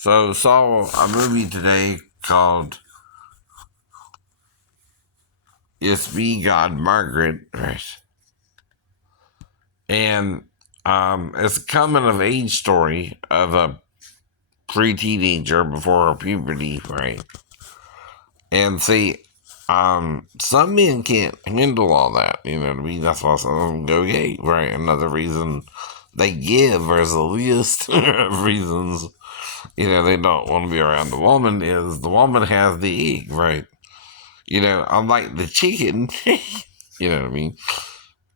So saw a movie today called It's Me, God, Margaret, right? And it's a coming of age story of a pre-teenager before her puberty, right? And see, some men can't handle all that, you know what I mean? That's why some of them go gay, right? Another reason they give, there's a list of reasons, they don't want to be around the woman is the woman has the egg, right? Unlike the chicken, you know what I mean,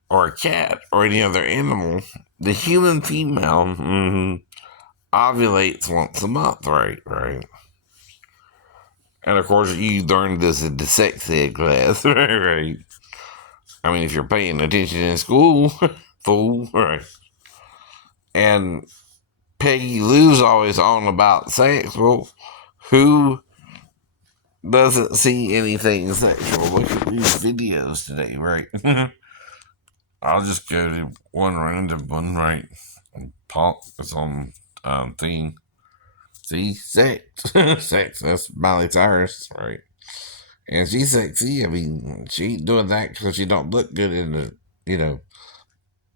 or a cat or any other animal, the human female ovulates once a month, right? Right. And of course, you learned this in the sex ed class, right? Right. I mean, if you're paying attention in school, fool, right? And Peggy Lou's always on about sex. Well, who doesn't see anything sexual? Look at these videos today, right? I'll just go to one random one, right? Punk is on theme. See, sex. Sex, that's Miley Cyrus, right? And she's sexy. I mean, she ain't doing that because she don't look good in the,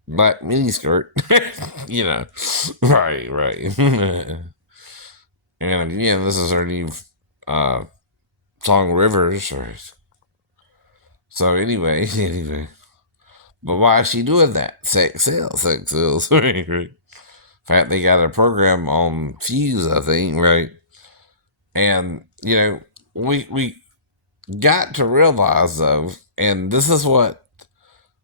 black miniskirt. you know, right, right. And again, this is her new uh, song, Rivers, right? So anyway, anyway. But why is she doing that? Sex sells, sex sells. Right, right. In fact, they got a program on Fuse, I think, right? And we got to realize though, and this is what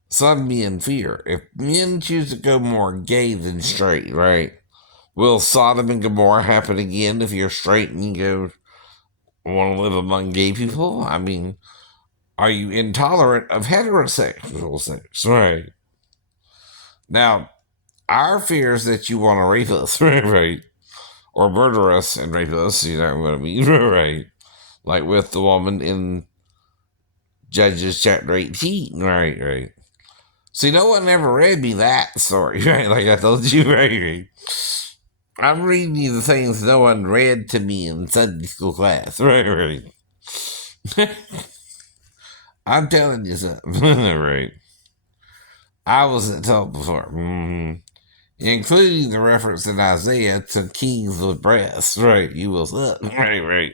some men fear: if men choose to go more gay than straight, right? Will Sodom and Gomorrah happen again if you're straight and you go want to live among gay people? I mean, are you intolerant of heterosexual sex, right? Now, our fear is that you want to rape us, right? Or murder us and rape us, you know what I mean? Right. Like with the woman in Judges chapter 18, right, right. See, no one ever read me that story, right? Like I told you, right, right. I'm reading you the things no one read to me in Sunday school class, right, right. I'm telling you something, right. I wasn't told before. Including the reference in Isaiah to kings with breasts, right? You will suck, right, right.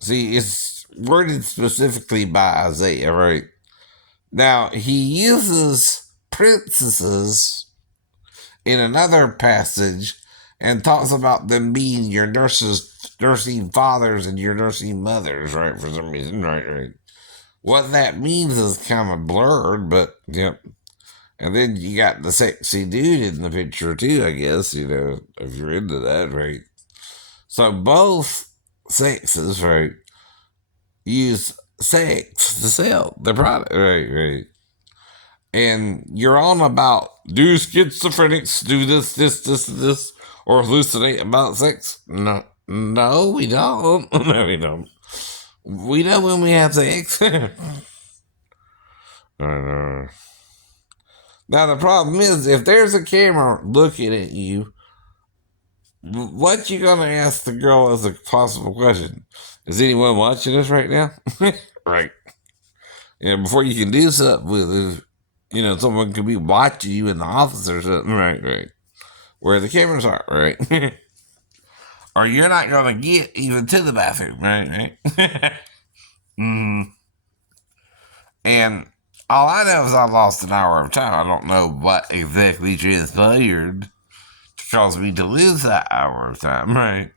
See, it's worded specifically by Isaiah, right? Now, he uses princesses in another passage and talks about them being your nursing fathers and your nursing mothers, right? For some reason, right, right. What that means is kind of blurred, but yep. And then you got the sexy dude in the picture too, I guess, if you're into that, right? So both sexes, right, use sex to sell their product, right, right. And you're on about do schizophrenics do this, or hallucinate about sex? No, no, we don't. No, we don't. We know when we have sex. I know. Now the problem is, if there's a camera looking at you, what you gonna ask the girl as a possible question? Is anyone watching us right now? Right. Before you can do something with it, someone could be watching you in the office or something. Right, right. Where the cameras are, right? Or you're not gonna get even to the bathroom, right, right. And all I know is I lost an hour of time. I don't know what exactly transpired to cause me to lose that hour of time, right?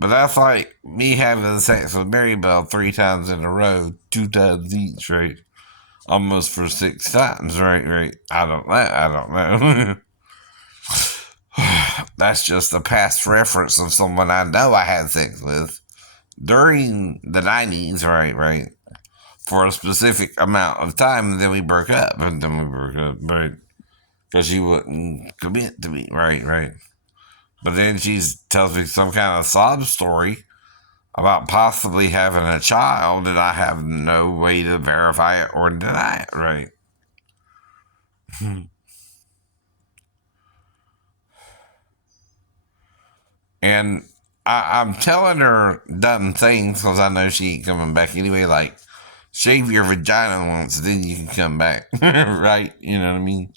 But that's like me having sex with Mary Bell 3 times in a row, 2 times each, right? Almost for 6 times, right? Right. I don't know. I don't know. That's just a past reference of someone I know I had sex with during the 90s, right? Right. For a specific amount of time, and then we broke up, right? Because she wouldn't commit to me, right? Right. But then she tells me some kind of sob story about possibly having a child, and I have no way to verify it or deny it, right? And I'm telling her dumb things because I know she ain't coming back anyway. Like, shave your vagina once, then you can come back. Right? You know what I mean?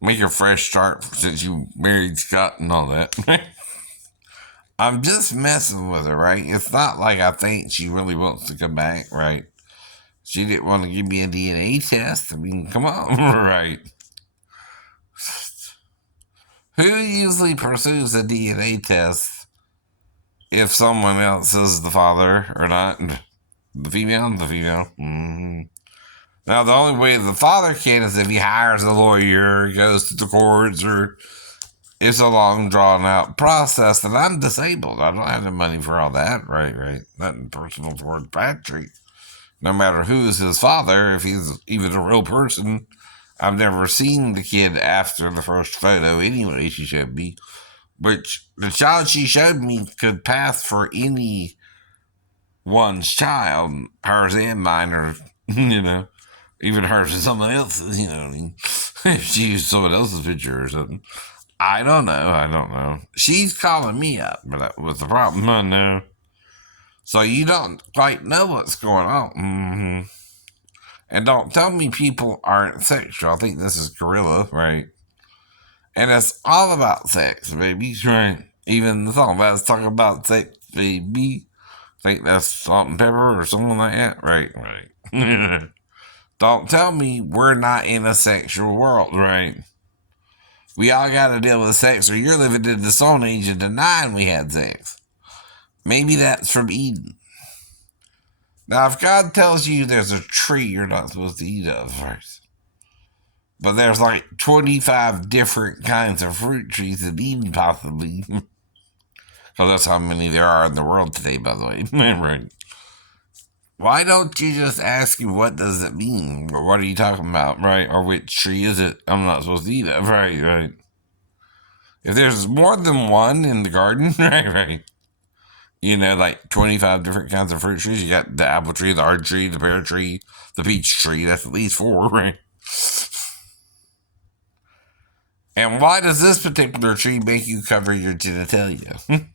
Make a fresh start since you married Scott and all that. I'm just messing with her, right? It's not like I think she really wants to come back, right? She didn't want to give me a DNA test. I mean, come on, right? Who usually pursues a DNA test if someone else is the father or not? The female? The female. Mm-hmm. Now, the only way the father can is if he hires a lawyer, goes to the courts, or it's a long, drawn out process. And I'm disabled. I don't have the money for all that. Right, right. Nothing personal toward Patrick. No matter who's his father, if he's even a real person. I've never seen the kid after the first photo anyway she showed me. Which the child she showed me could pass for any one's child, hers and mine, or, even hers and someone else's, you know what I mean? If she used someone else's picture or something. I don't know. She's calling me up, but that was the problem. I know. So you don't quite know what's going on. Mm-hmm. And don't tell me people aren't sexual. I think this is Gorilla, right? And it's all about sex, baby, right? Even the song that's talking about sex, baby. I think that's Salt and Pepper or something like that. Right, right. Don't tell me we're not in a sexual world, right? We all got to deal with sex, or you're living in the Stone Age and denying we had sex. Maybe that's from Eden. Now, if God tells you there's a tree you're not supposed to eat of, right? But there's like 25 different kinds of fruit trees in Eden, possibly. Because that's how many there are in the world today, by the way. Right. Why don't you just ask him what does it mean? What are you talking about, right? Or which tree is it I'm not supposed to eat of? Right, right. If there's more than one in the garden, right, right. Like 25 different kinds of fruit trees. You got the apple tree, the orange tree, the pear tree, the peach tree. That's at least 4, right? And why does this particular tree make you cover your genitalia?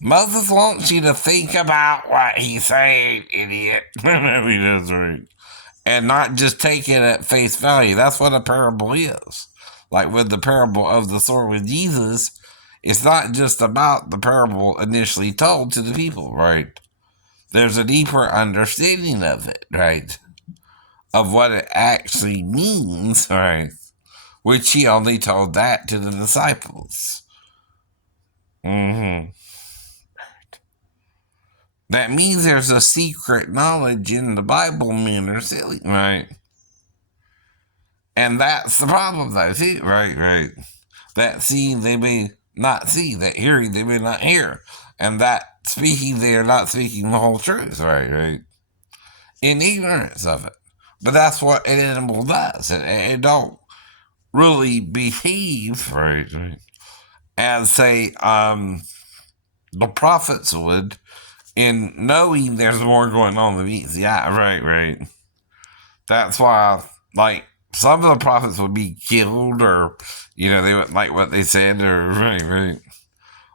Moses wants you to think about what he's saying, idiot. No, he does, right. And not just take it at face value. That's what a parable is. Like with the parable of the sword with Jesus, it's not just about the parable initially told to the people, right? There's a deeper understanding of it, right? Of what it actually means, right? Which he only told that to the disciples. Mm-hmm. That means there's a secret knowledge in the Bible, men are silly, right? And that's the problem, though, too, right, right. That seeing they may not see, that hearing they may not hear, and that speaking they are not speaking the whole truth, right, right. In ignorance of it. But that's what an animal does. It don't really behave, right, right, as, say, the prophets would, in knowing there's more going on than meets the eye. Right, right. That's why, like, some of the prophets would be killed, or, they wouldn't like what they said, or, right, right.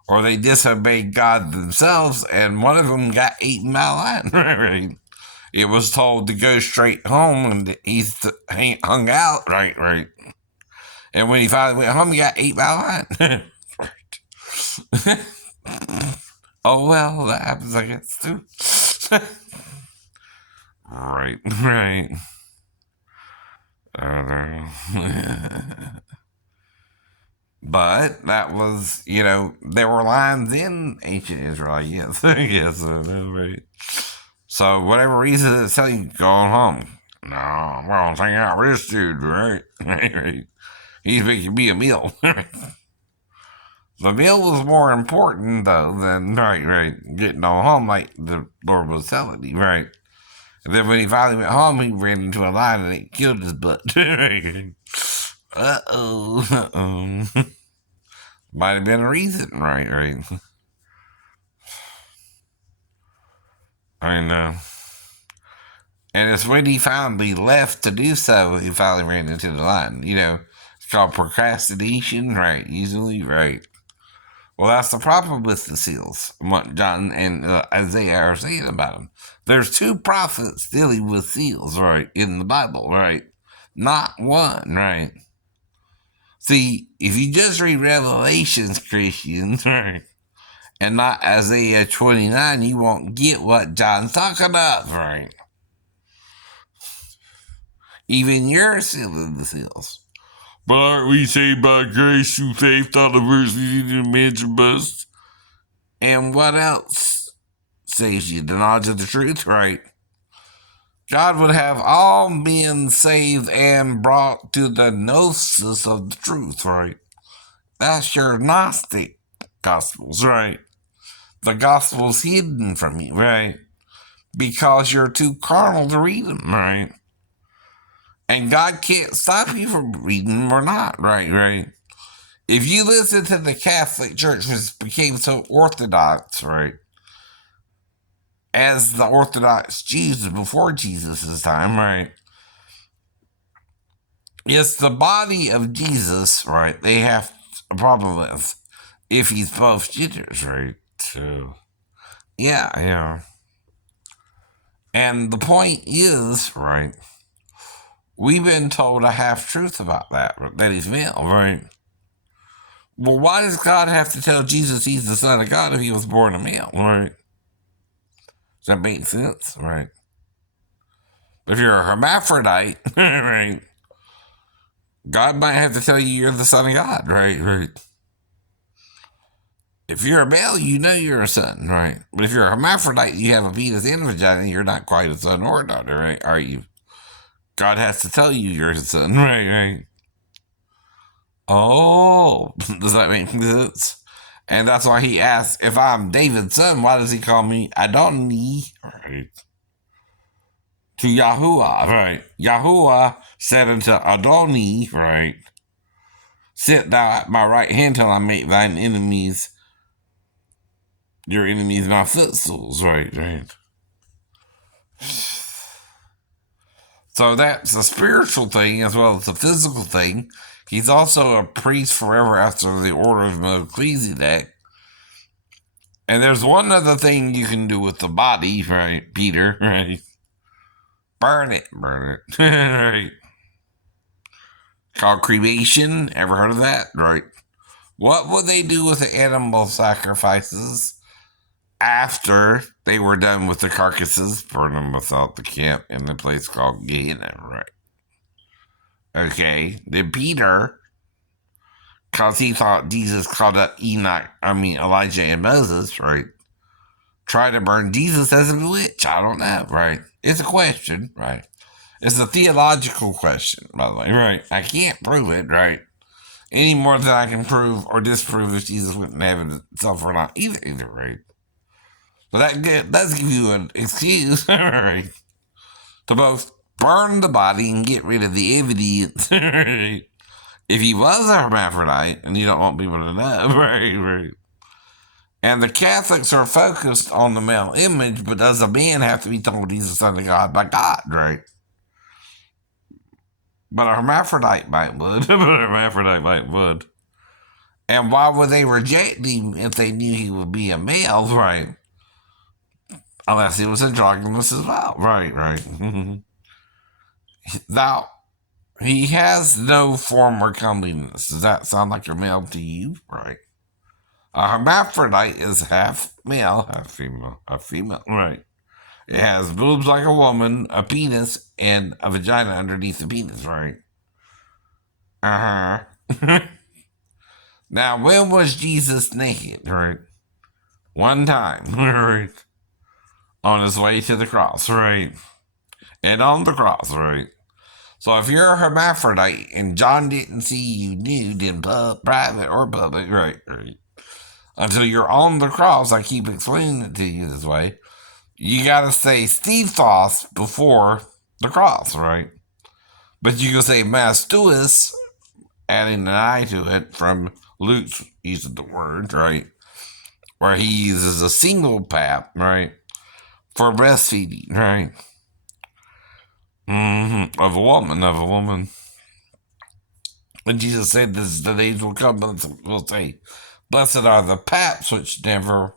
Or they disobeyed God themselves, and one of them got eaten by a lion. Right, right. It was told to go straight home, and he hung out. Right, right. And when he finally went home, he got eaten by a lion. Right. Oh, well, that happens, I guess, too. Right, right. I don't know. But that was, there were lines in ancient Israel, yes. Yes, right. So, whatever reason it's telling you, going home. No, I'm going to hang out with this dude, right? Right. He's making me a meal. The meal was more important, though, than, right, getting on home like the Lord was telling me, right? And then when he finally went home, he ran into a lion and it killed his butt. Uh-oh. Might have been a reason, right, right. I know. And it's when he finally left to do so, he finally ran into the lion. It's called procrastination, right? Usually, right. Well, that's the problem with the seals. What John and Isaiah are saying about them. There's two prophets dealing with seals, right, in the Bible, right? Not one, right? See, if you just read Revelations, Christians, right, and not Isaiah 29, you won't get what John's talking about, right? Even you're sealing the seals. But aren't we saved by grace through faith, not the verse we need to mention bust? And what else saves you? The knowledge of the truth, right? God would have all men saved and brought to the gnosis of the truth, right? That's your Gnostic Gospels, right? The Gospel's hidden from you, right? Because you're too carnal to read them, right? And God can't stop you from reading them or not, right? If you listen to the Catholic Church, which became so orthodox, right, as the Orthodox Jews before Jesus' time, right, it's the body of Jesus, right, they have a problem with if he's both genders, right? So, yeah. And the point is, right, we've been told a half truth about that he's male, right? Well, why does God have to tell Jesus he's the Son of God if he was born a male, right? Does that make sense, right? If you're a hermaphrodite, right, God might have to tell you you're the Son of God, right? If you're a male, you know you're a son, right? But if you're a hermaphrodite, you have a penis and a vagina, you're not quite a son or a daughter, right? Are you? God has to tell you you're a son, right? Oh, does that make sense? And that's why he asks, if I'm David's son, why does he call me Adoni? Right. To Yahuwah, right? Yahuwah said unto Adoni, right? Sit thou at my right hand till I make thine enemies, your enemies my footstools, right? So that's a spiritual thing as well as a physical thing. He's also a priest forever after the order of Melchizedek. And there's one other thing you can do with the body, right, Peter, right? Burn it, right? Called cremation. Ever heard of that, right? What would they do with the animal sacrifices after they were done with the carcasses? Burn them without the camp in a place called Gehenna, right? Okay, then Peter, because he thought Jesus called up Elijah and Moses, right? Try to burn Jesus as a witch. I don't know, right? It's a question, right? It's a theological question, by the way, right? I can't prove it, right? Any more than I can prove or disprove if Jesus went in heaven himself or not, either, right? But that does give you an excuse, right? To both burn the body and get rid of the evidence, right? If he was a hermaphrodite and you don't want people to know, right? And the Catholics are focused on the male image, but does a man have to be told he's the Son of God by God, right? But a hermaphrodite might would. And why would they reject him if they knew he would be a male, right? Unless he was androgynous as well, right? Now, he has no form or comeliness. Does that sound like a male to you? Right. A hermaphrodite is half male, half female. A female, right. It has boobs like a woman, a penis, and a vagina underneath the penis, right? Uh-huh. Now, when was Jesus naked, right? One time, right? On his way to the cross, right? And on the cross, right? So if you're a hermaphrodite and John didn't see you nude in private or public, right? Until you're on the cross, I keep explaining it to you this way. You gotta say Stethos before the cross, right? But you can say Mastuus, adding an I to it from Luke's use of the word, right? Where he uses a single pap, right? For breastfeeding, right? Of a woman. And Jesus said, this, the days will come, and will say, Blessed are the paps which never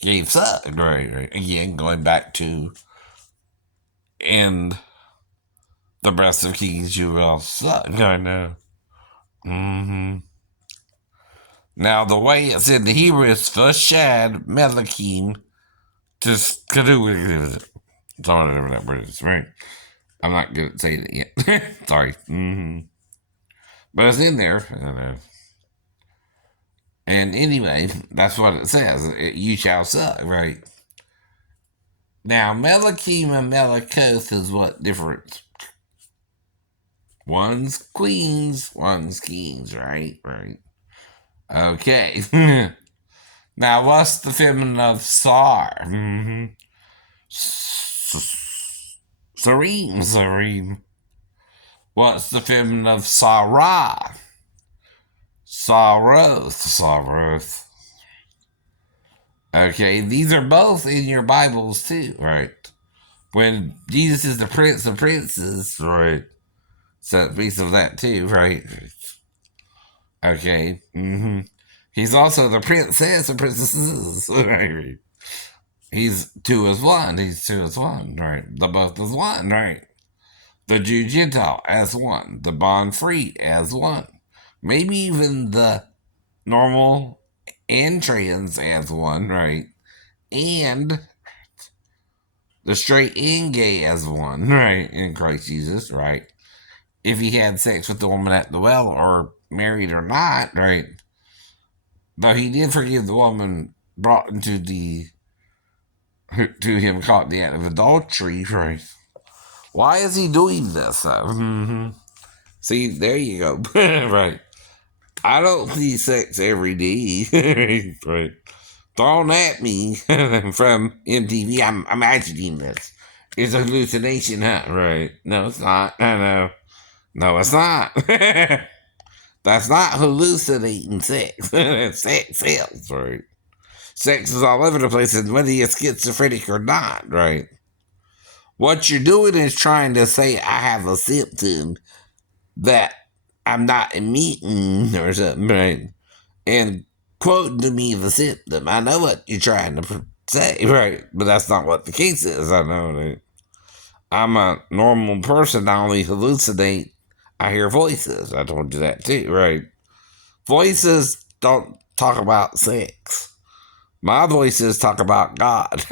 gave suck. Right. Again, going back to, and the breast of kings you will suck. I know. Now, the way it's in the Hebrew is Fashad Melakim to Skadu. Sorry, whatever that word is, right? I'm not good at saying it yet. Sorry. But it's in there. I don't know. And anyway, that's what it says. You shall suck, right? Now, Melakim and Melakoth is what difference? One's queens, one's kings, right? Right. Okay. Now, what's the feminine of Sar? Serene. What's the feminine of Sarah? Saroth. Okay, these are both in your Bibles too, right? When Jesus is the Prince of Princes, right? So it speaks of that too, right? Okay. He's also the Princess of Princesses, right? He's two as one. Right? The both is one, right? The Jew Gentile as one. The bond free as one. Maybe even the normal and trans as one, right? And the straight and gay as one, right? In Christ Jesus, right? If he had sex with the woman at the well, or married or not, right? Though he did forgive the woman brought into to him caught the act of adultery, right? Why is he doing this, though? See, there you go. Right. I don't see sex every day. Right. Thrown at me from MTV. I'm imagining this. It's a hallucination, huh? Right. No, it's not. I know. No, it's not. That's not hallucinating sex. Sex sells, right? Sex is all over the place, and whether you're schizophrenic or not, right? What you're doing is trying to say, I have a symptom that I'm not emitting or something, right? And quoting to me the symptom. I know what you're trying to say, right? But that's not what the case is. I know that I'm a normal person. I only hallucinate. I hear voices. I told you that too, right? Voices don't talk about sex. My voices talk about God.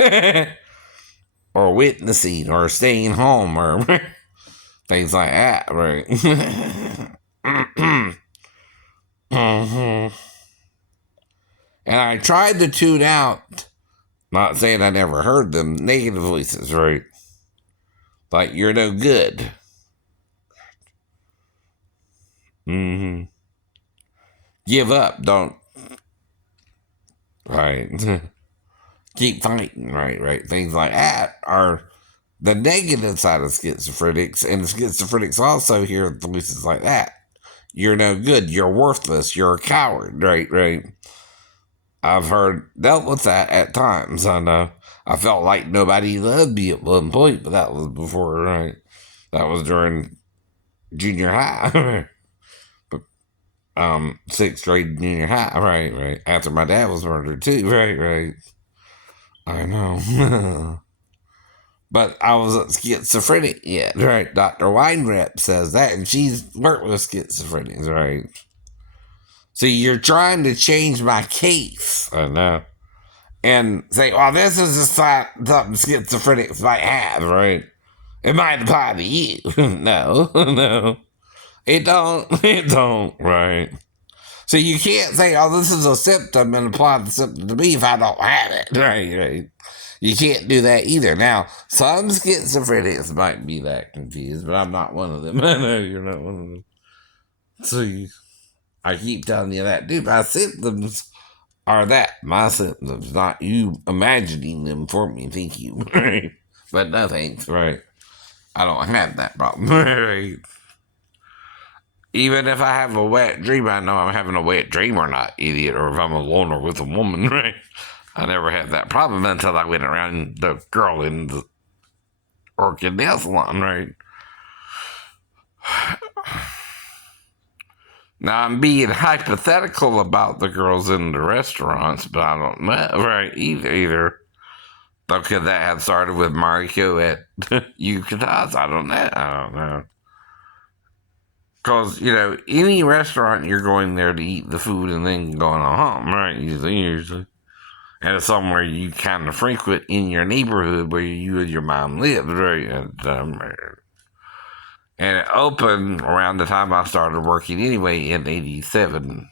Or witnessing, or staying home, or things like that, right? And I tried to tune out, not saying I never heard them, negative voices, right? Like, you're no good. Give up, don't. Right. Keep fighting, right? Things like that are the negative side of schizophrenics, and the schizophrenics also hear voices like that. You're no good, you're worthless, you're a coward, right? I've dealt with that at times. I know. I felt like nobody loved me at one point, but that was before, right? That was during junior high. Sixth grade junior high, right? After my dad was murdered too, right? I know. But I wasn't schizophrenic yet, right? Dr. Weinrep says that, and she's worked with schizophrenics, right? See, you're trying to change my case, I know, and say, well, this is a something schizophrenics might have, right? It might apply to you. No. It don't, right? So you can't say, oh, this is a symptom and apply the symptom to me if I don't have it, right? You can't do that either. Now, some schizophrenics might be that confused, but I'm not one of them. I know you're not one of them. See, I keep telling you that, dude. My symptoms are that. My symptoms, not you imagining them for me. Thank you, right? But no thanks, right? I don't have that problem, right? Even if I have a wet dream, I know I'm having a wet dream or not, idiot, or if I'm alone or with a woman, right? I never had that problem until I went around the girl in the orchid nail salon, right? Now, I'm being hypothetical about the girls in the restaurants, but I don't know, right? Either. Though, could that have started with Mario at Yucata's? I don't know. I don't know. Because, any restaurant, you're going there to eat the food and then going home, right? Usually. And it's somewhere you kind of frequent in your neighborhood where you and your mom lived, right? And it opened around the time I started working anyway in 87,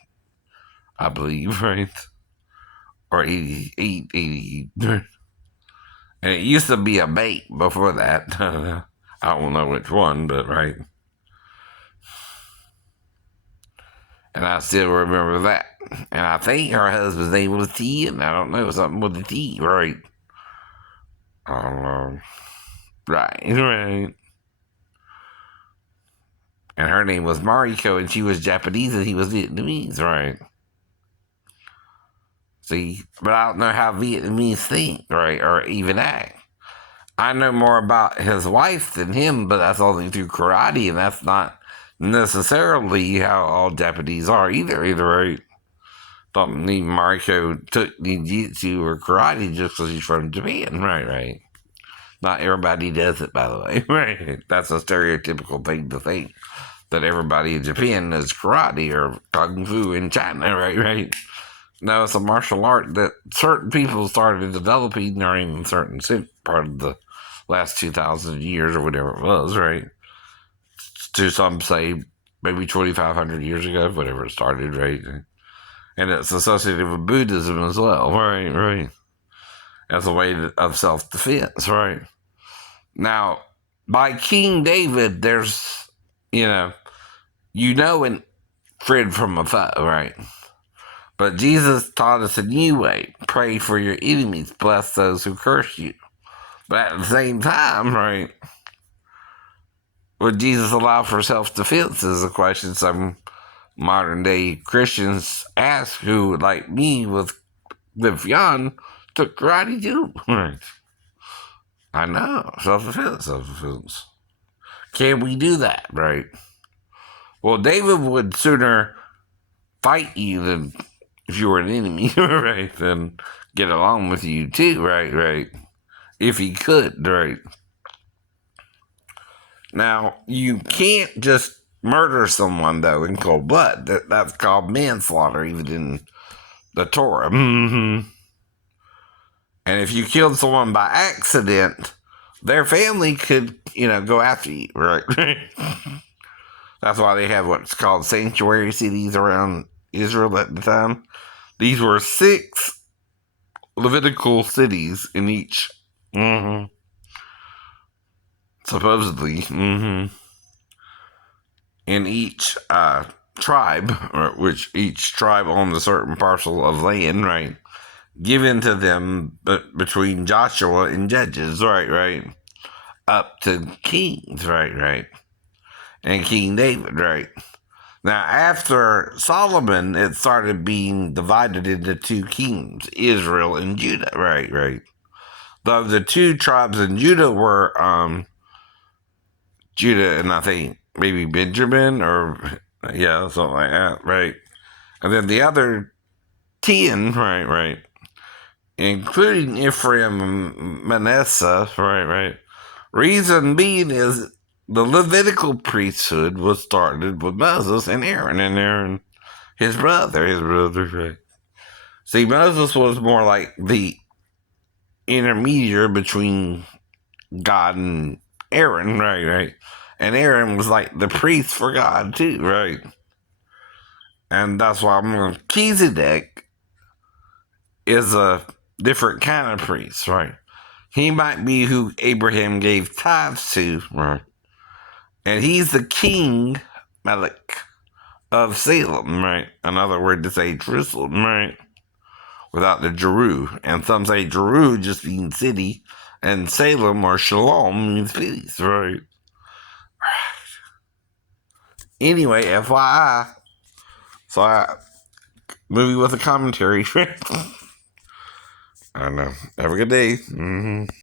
I believe, right? Or 88, 80. And it used to be a bake before that. I don't know which one, but right. And I still remember that. And I think her husband's name was T, and I don't know, something with the T, right? I don't know. Right, right. And her name was Mariko, and she was Japanese, and he was Vietnamese, right? See, but I don't know how Vietnamese think, right, or even act. I know more about his wife than him, but that's only through karate, and that's not necessarily how all Japanese are either, right? Don't need Mariko took ninjutsu or karate just because he's from Japan, right? Not everybody does it, by the way, right? That's a stereotypical thing to think that everybody in Japan does karate or kung fu in China, right? No, it's a martial art that certain people started developing during a certain part of the last 2,000 years or whatever it was, right? To some say maybe 2,500 years ago, whatever it started, right? And it's associated with Buddhism as well, right? As a way of self-defense, right? Now, by King David, there's, and friend from a foe, right? But Jesus taught us a new way. Pray for your enemies, bless those who curse you. But at the same time, right, would Jesus allow for self-defense is a question some modern day Christians ask who, like me, with Vivian, took karate too. Right. I know. Self-defense. Can we do that, right? Well, David would sooner fight you than if you were an enemy, right? Than get along with you too, right? If he could, right? Now, you can't just murder someone, though, in cold blood. That's called manslaughter, even in the Torah. Mm-hmm. And if you killed someone by accident, their family could, go after you, right? That's why they have what's called sanctuary cities around Israel at the time. These were 6 Levitical cities in each. Mm-hmm. Supposedly. Mm-hmm. In each tribe, which each tribe owned a certain parcel of land, right? Given to them between Joshua and Judges, right? Up to Kings, right? And King David, right? Now, after Solomon, it started being divided into 2 kingdoms, Israel and Judah, right? Though the 2 tribes in Judah were Judah and I think maybe Benjamin or, yeah, something like that, right? And then the other 10, right, including Ephraim and Manasseh, right. Reason being is the Levitical priesthood was started with Moses and Aaron, his brother, right? See, Moses was more like the intermediary between God and Aaron, right? And Aaron was like the priest for God too, right? And that's why Melchizedek is a different kind of priest, right? He might be who Abraham gave tithes to, right? And he's the king, Melech, of Salem, right? Another word to say Jerusalem, right? Without the Jeru. And some say Jeru just means city, and Salem or Shalom means peace, right? Anyway, FYI. So movie with a commentary. I don't know. Have a good day. Mm-hmm.